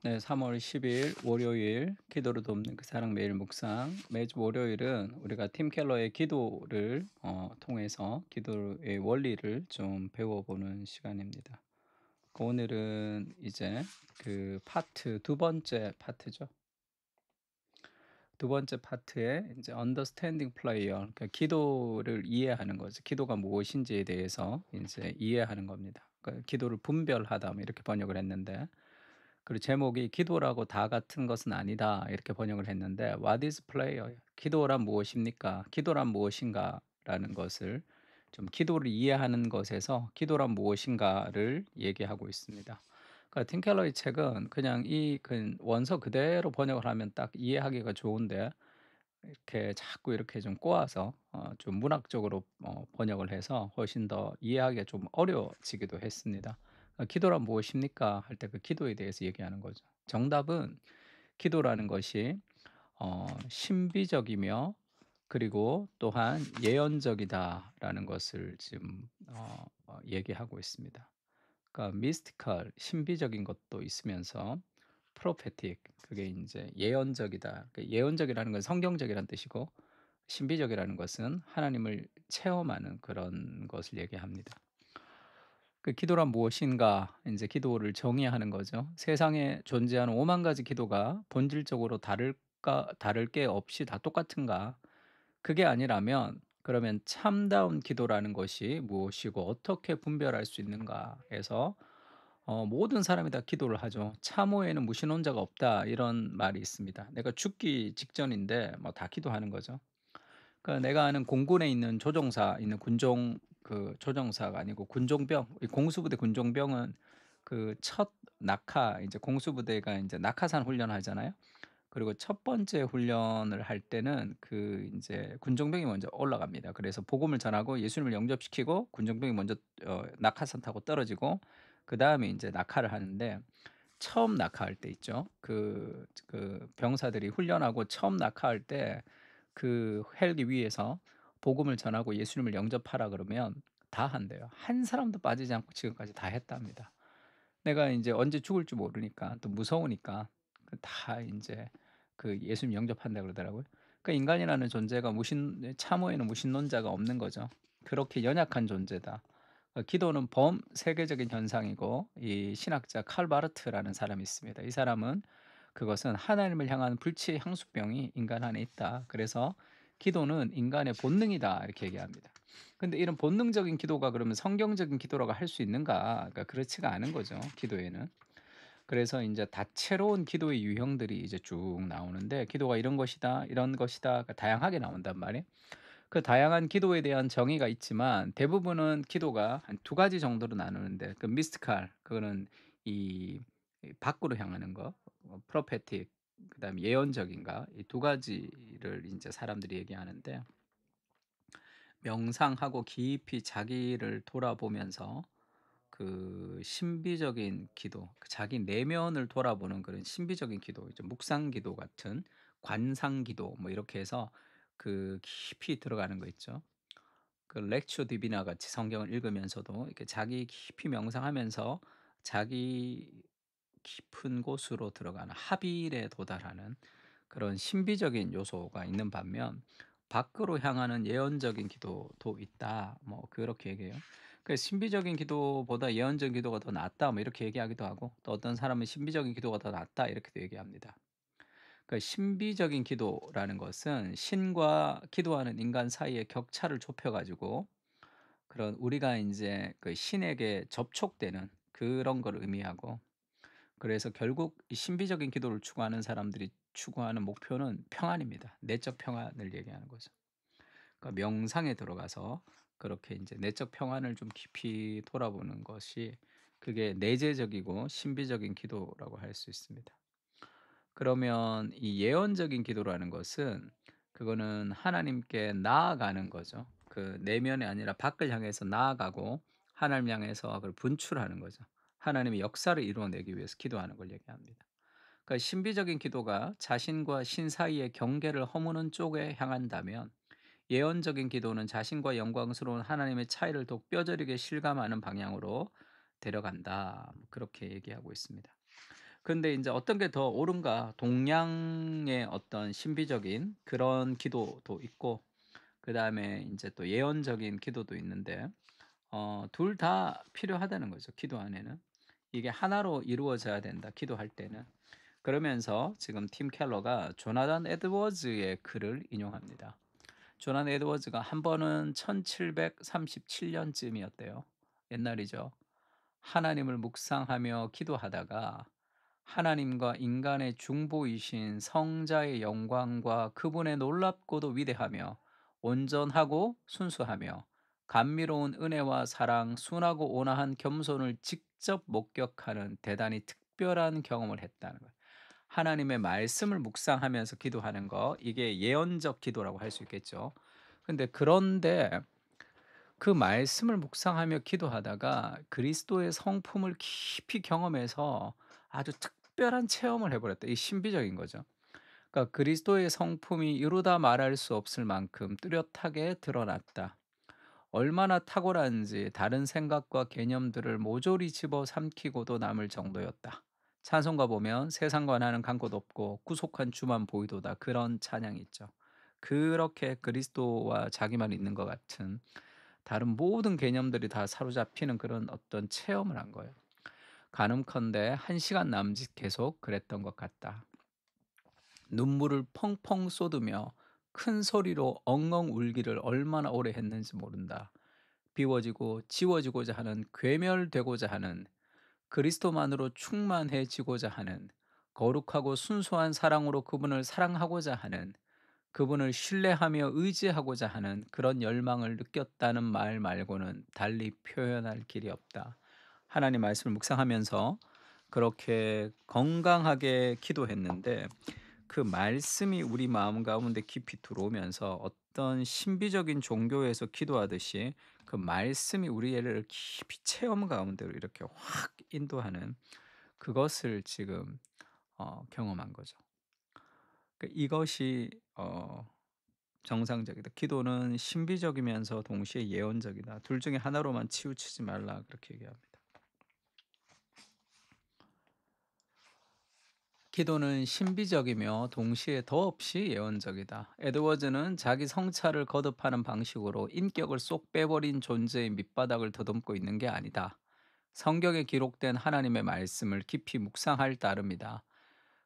네, 3월 10일 월요일 기도로 돕는 그 사랑 매일 묵상. 매주 월요일은 우리가 팀 켈러의 기도를 통해서 기도의 원리를 좀 배워보는 시간입니다. 오늘은 이제 그 파트 두 번째 파트죠. 두 번째 파트에 이제 understanding prayer, 그러니까 기도를 이해하는 거죠. 기도가 무엇인지에 대해서 이제 이해하는 겁니다. 그러니까 기도를 분별하다 뭐 이렇게 번역을 했는데, 그리고 제목이 "기도라고 다 같은 것은 아니다." 이렇게 번역을 했는데, "What is prayer?" 기도란 무엇입니까? 기도란 무엇인가라는 것을 좀 기도를 이해하는 것에서 기도란 무엇인가를 얘기하고 있습니다. 그러니까 팀 켈러의 책은 그냥 이 원서 그대로 번역을 하면 딱 이해하기가 좋은데, 이렇게 자꾸 이렇게 좀 꼬아서 좀 문학적으로 번역을 해서 훨씬 더 이해하기가 좀 어려워지기도 했습니다. "기도란 무엇입니까?" 할 때 그 기도에 대해서 얘기하는 거죠. 정답은 기도라는 것이 신비적이며 그리고 또한 예언적이다라는 것을 지금 얘기하고 있습니다. 그러니까 mystical, 신비적인 것도 있으면서 prophetic, 그게 인제 예언적이다. 그 예언적이라는 건 성경적이라는 뜻이고, 신비적이라는 것은 하나님을 체험하는 그런 것을 얘기합니다. 그 기도란 무엇인가, 인제 기도를 정의하는 거죠. 세상에 존재하는 오만 가지 기도가 본질적으로 다를 게 없이 다 똑같은가? 그게 아니라면 그러면 참다운 기도라는 것이 무엇이고 어떻게 분별할 수 있는가 해서, 모든 사람이 다 기도를 하죠. "참호에는 무신론자가 없다." 이런 말이 있습니다. 내가 죽기 직전인데 뭐 다 기도하는 거죠. 그러니까 내가 아는 공군에 있는 조종사, 있는 군종, 그 조종사가 아니고 군종병, 이 공수부대 군종병은 그 첫 낙하, 이제 공수부대가 인제 낙하산 훈련하잖아요. 그리고 첫 번째 훈련을 할 때는 그 인제 군종병이 먼저 올라갑니다. 그래서 복음을 전하고 예수님을 영접시키고 군종병이 먼저 낙하산 타고 떨어지고, 그다음에 인제 낙하를 하는데, 처음 낙하할 때 있죠. 병사들이 훈련하고 처음 낙하할 때 그 헬기 위에서 복음을 전하고 예수님을 영접하라 그러면 다 한대요. 한 사람도 빠지지 않고 지금까지 다 했답니다. 내가 인제 언제 죽을지 모르니까, 또 무서우니까 다 인제 그 예수님 영접한다 그러더라고요. 그러니까 인간이라는 존재가 참호에는 무신론자가 없는 거죠. 그렇게 연약한 존재다. 기도는 범세계적인 현상이고, 이 신학자 칼 바르트라는 사람이 있습니다. 이 사람은 그것은 하나님을 향한 불치의 향수병이 인간 안에 있다. 그래서 기도는 인간의 본능이다 이렇게 얘기합니다. 근데 이런 본능적인 기도가 그러면 성경적인 기도라고 할 수 있는가? 그러니까 그렇지가 않은 거죠, 기도에는. 그래서 인제 다채로운 기도의 유형들이 이제 쭉 나오는데, 기도가 이런 것이다, 이런 것이다, 그 다양하게 나온단 말이에요. 그 다양한 기도에 대한 정의가 있지만 대부분은 기도가 한 두 가지 정도로 나누는데, 그 미스티칼, 그거는 이 밖으로 향하는 거, 프로페틱, 그다음에 예언적인가, 이 두 가지를 인제 사람들이 얘기하는데, 명상하고 깊이 자기를 돌아보면서 그 신비적인 기도, 그 자기 내면을 돌아보는 그런 신비적인 기도, 이제 묵상 기도 같은 관상 기도 뭐 이렇게 해서 그 깊이 들어가는 거 있죠. 그 렉처 디비나 같이 성경을 읽으면서도 이렇게 자기 깊이 명상하면서 자기 깊은 곳으로 들어가는 합일에 도달하는 그런 신비적인 요소가 있는 반면, 밖으로 향하는 예언적인 기도도 있다. 뭐 그렇게 얘기해요. 그 신비적인 기도보다 예언적인 기도가 더 낫다. 뭐 이렇게 얘기하기도 하고, 또 어떤 사람은 신비적인 기도가 더 낫다 이렇게도 얘기합니다. 그 신비적인 기도라는 것은 신과 기도하는 인간 사이의 격차를 좁혀 가지고, 그런 우리가 인제 그 신에게 접촉되는 그런 걸 의미하고, 그래서 결국 이 신비적인 기도를 추구하는 사람들이 추구하는 목표는 평안입니다. 내적 평안을 얘기하는 거죠. 그러니까 명상에 들어가서 그렇게 인제 내적 평안을 좀 깊이 돌아보는 것이, 그게 내재적이고 신비적인 기도라고 할 수 있습니다. 그러면 이 예언적인 기도라는 것은, 그거는 하나님께 나아가는 거죠. 그 내면이 아니라 밖을 향해서 나아가고 하나님 향해서 그걸 분출하는 거죠. 하나님의 역사를 이루어내기 위해서 기도하는 걸 얘기합니다. 그러니까 신비적인 기도가 자신과 신 사이의 경계를 허무는 쪽에 향한다면, 예언적인 기도는 자신과 영광스러운 하나님의 차이를 더욱 뼈저리게 실감하는 방향으로 데려간다. 뭐 그렇게 얘기하고 있습니다. 근데 인제 어떤 게 더 옳은가 동양의 어떤 신비적인 그런 기도도 있고 그다음에 인제 또 예언적인 기도도 있는데 둘 다 필요하다는 거죠, 기도 안에는. 이게 하나로 이루어져야 된다, 기도할 때는. 그러면서 지금 팀 켈러가 조나단 에드워즈의 글을 인용합니다. 조나단 에드워즈가 한 번은 1737 년쯤이었대요. 옛날이죠. 하나님을 묵상하며 기도하다가 하나님과 인간의 중보이신 성자의 영광과 그분의 놀랍고도 위대하며 온전하고 순수하며 감미로운 은혜와 사랑, 순하고 온화한 겸손을 직접 목격하는 대단히 특별한 경험을 했다는 거예요. 하나님의 말씀을 묵상하면서 기도하는 거, 이게 예언적 기도라고 할 수 있겠죠. 그런데 그 말씀을 묵상하며 기도하다가 그리스도의 성품을 깊이 경험해서 아주 특별한 체험을 해 버렸다. 이 신비적인 거죠. 그러니까 그리스도의 성품이 이루다 말할 수 없을 만큼 뚜렷하게 드러났다. 얼마나 탁월한지 다른 생각과 개념들을 모조리 집어삼키고도 남을 정도였다. 찬송가 보면 세상과 나는 간 곳 없고 구속한 주만 보이도다, 그런 찬양이 있죠. 그렇게 그리스도와 자기만 있는 것 같은 다른 모든 개념들이 다 사로잡히는 그런 어떤 체험을 한 거예요. 가늠컨대 1시간 남짓 계속 그랬던 것 같다. 눈물을 펑펑 쏟으며 큰 소리로 엉엉 울기를 얼마나 오래 했는지 모른다. 비워지고 지워지고자 하는, 괴멸되고자 하는, 그리스도만으로 충만해지고자 하는, 거룩하고 순수한 사랑으로 그분을 사랑하고자 하는, 그분을 신뢰하며 의지하고자 하는 그런 열망을 느꼈다는 말 말고는 달리 표현할 길이 없다. 하나님 말씀을 묵상하면서 그렇게 건강하게 기도했는데 그 말씀이 우리 마음 가운데 깊이 들어오면서 어떤 신비적인 종교에서 기도하듯이 그 말씀이 우리를 깊이 체험 가운데로 이렇게 확 인도하는 그것을 지금 경험한 거죠. 이것이 정상적이다. 기도는 신비적이면서 동시에 예언적이다. 둘 중에 하나로만 치우치지 말라, 그렇게 얘기합니다. 기도는 신비적이며 동시에 더없이 예언적이다. 에드워즈는 자기 성찰을 거듭하는 방식으로 인격을 쏙 빼버린 존재의 밑바닥을 더듬고 있는 게 아니다. 성경에 기록된 하나님의 말씀을 깊이 묵상할 따름이다.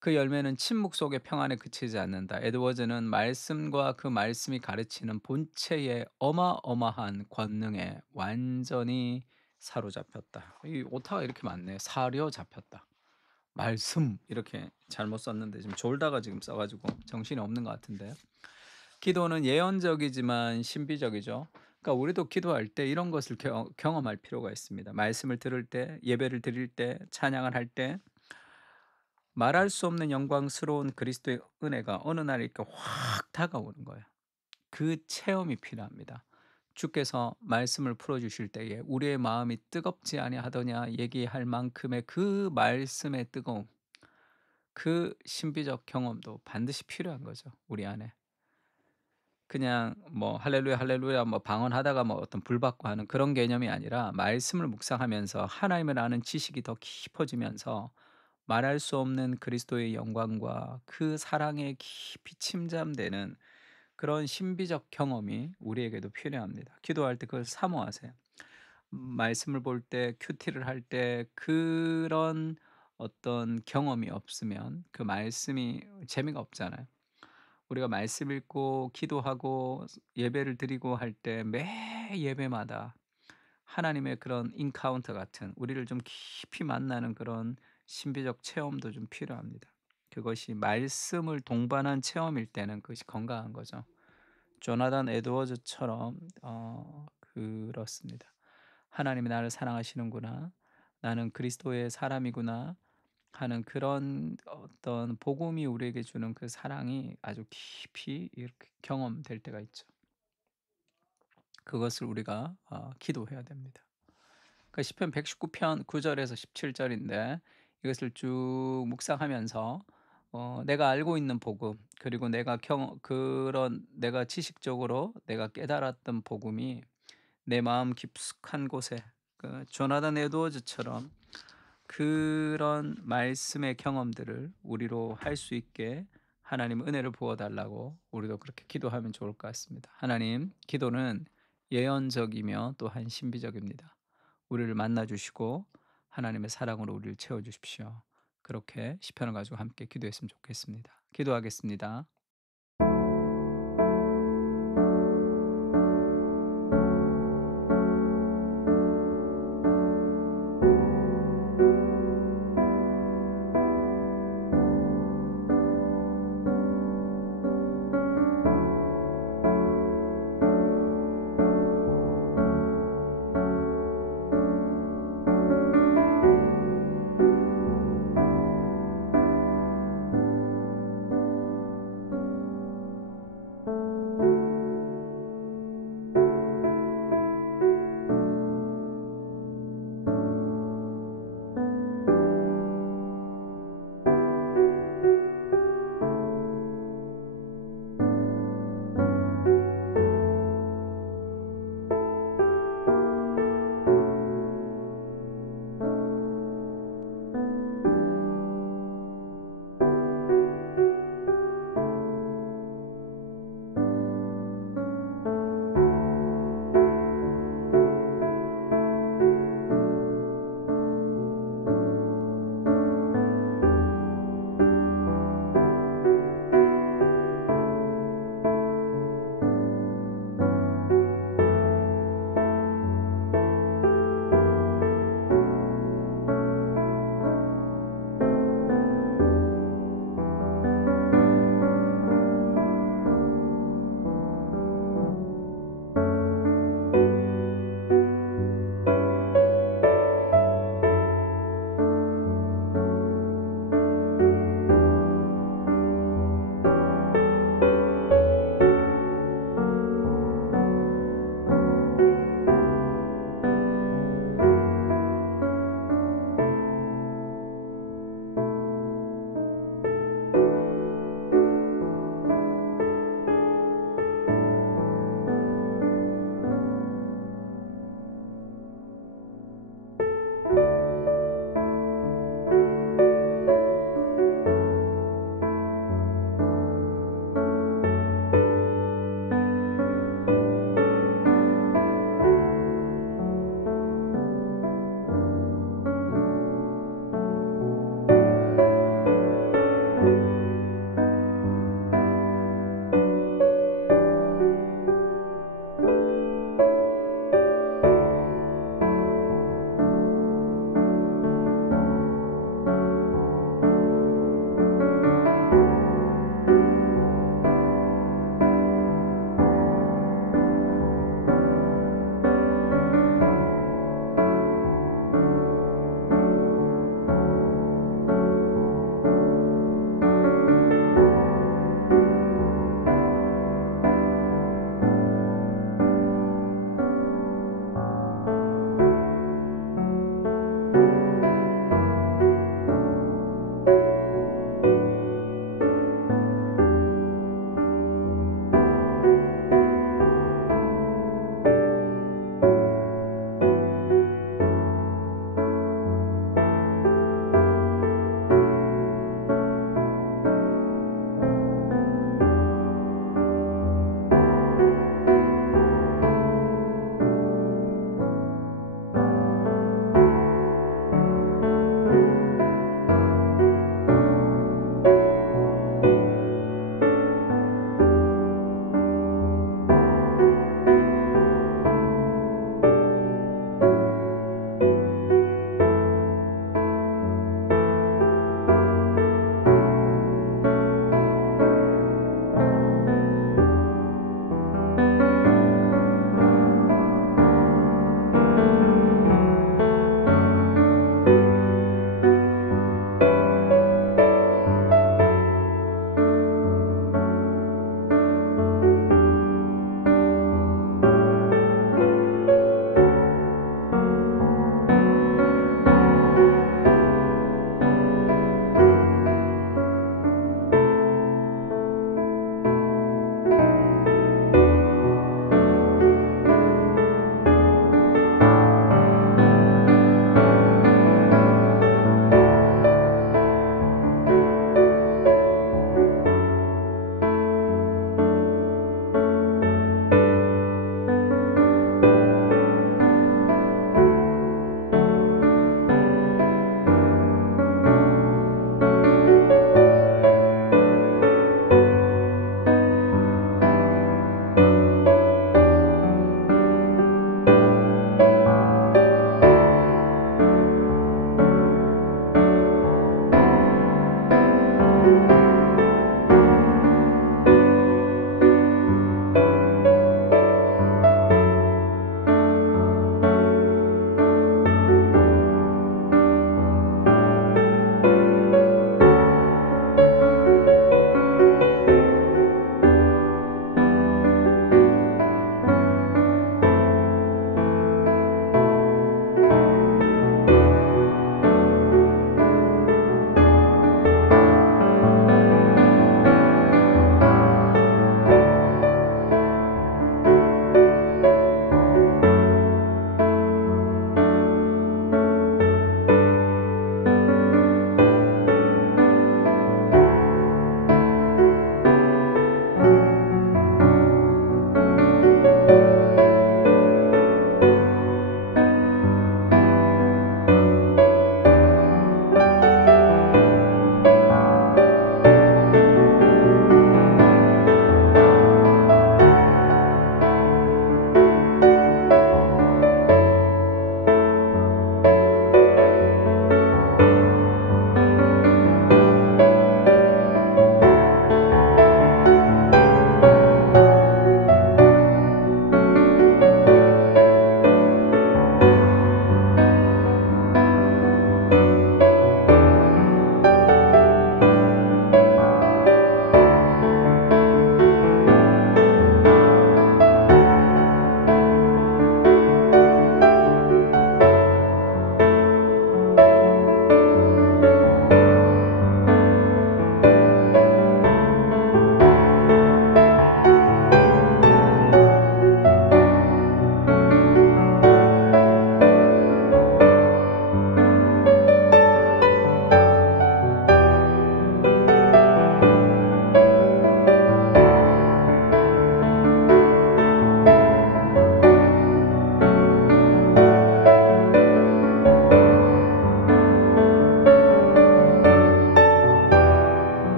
그 열매는 침묵 속의 평안에 그치지 않는다. 에드워즈는 말씀과 그 말씀이 가르치는 본체의 어마어마한 권능에 완전히 사로잡혔다. 이 오타가 이렇게 많네. 사려잡혔다. 말씀 이렇게 잘못 썼는데 지금 졸다가 지금 써 가지고 정신이 없는 것 같은데. 기도는 예언적이지만 신비적이죠. 그러니까 우리도 기도할 때 이런 것을 경험할 필요가 있습니다. 말씀을 들을 때, 예배를 드릴 때, 찬양을 할 때 말할 수 없는 영광스러운 그리스도의 은혜가 어느 날 이렇게 확 다가오는 거예요. 그 체험이 필요합니다. 주께서 말씀을 풀어 주실 때에 우리의 마음이 뜨겁지 아니하더냐 얘기할 만큼의 그 말씀의 뜨거움, 그 신비적 경험도 반드시 필요한 거죠, 우리 안에. 그냥 뭐 할렐루야 할렐루야 뭐 방언하다가 뭐 어떤 불 받고 하는 그런 개념이 아니라 말씀을 묵상하면서 하나님을 아는 지식이 더 깊어지면서 말할 수 없는 그리스도의 영광과 그 사랑에 깊이 침잠되는 그런 신비적 경험이 우리에게도 필요합니다. 기도할 때 그걸 사모하세요. 말씀을 볼 때, 큐티를 할 때 그런 어떤 경험이 없으면 그 말씀이 재미가 없잖아요. 우리가 말씀 읽고 기도하고 예배를 드리고 할 때 매 예배마다 하나님의 그런 인카운터 같은 우리를 좀 깊이 만나는 그런 신비적 체험도 좀 필요합니다. 그것이 말씀을 동반한 체험일 때는 그것이 건강한 거죠. 조나단 에드워즈처럼 그렇습니다. '하나님이 나를 사랑하시는구나. 나는 그리스도의 사람이구나.' 하는 그런 어떤 복음이 우리에게 주는 그 사랑이 아주 깊이 이렇게 경험될 때가 있죠. 그것을 우리가 기도해야 됩니다. 그 시편 119편 9 절에서 17 절인데 이것을 쭉 묵상하면서 내가 알고 있는 복음, 그리고 내가 지식적으로 내가 깨달았던 복음이 내 마음 깊숙한 곳에 그 조나단 에드워즈처럼 그런 말씀의 경험들을 우리로 할 수 있게 하나님 은혜를 부어 달라고 우리도 그렇게 기도하면 좋을 것 같습니다. 하나님, 기도는 예언적이며 또한 신비적입니다. 우리를 만나 주시고 하나님의 사랑으로 우리를 채워 주십시오. 그렇게 시편을 가지고 함께 기도했으면 좋겠습니다. 기도하겠습니다.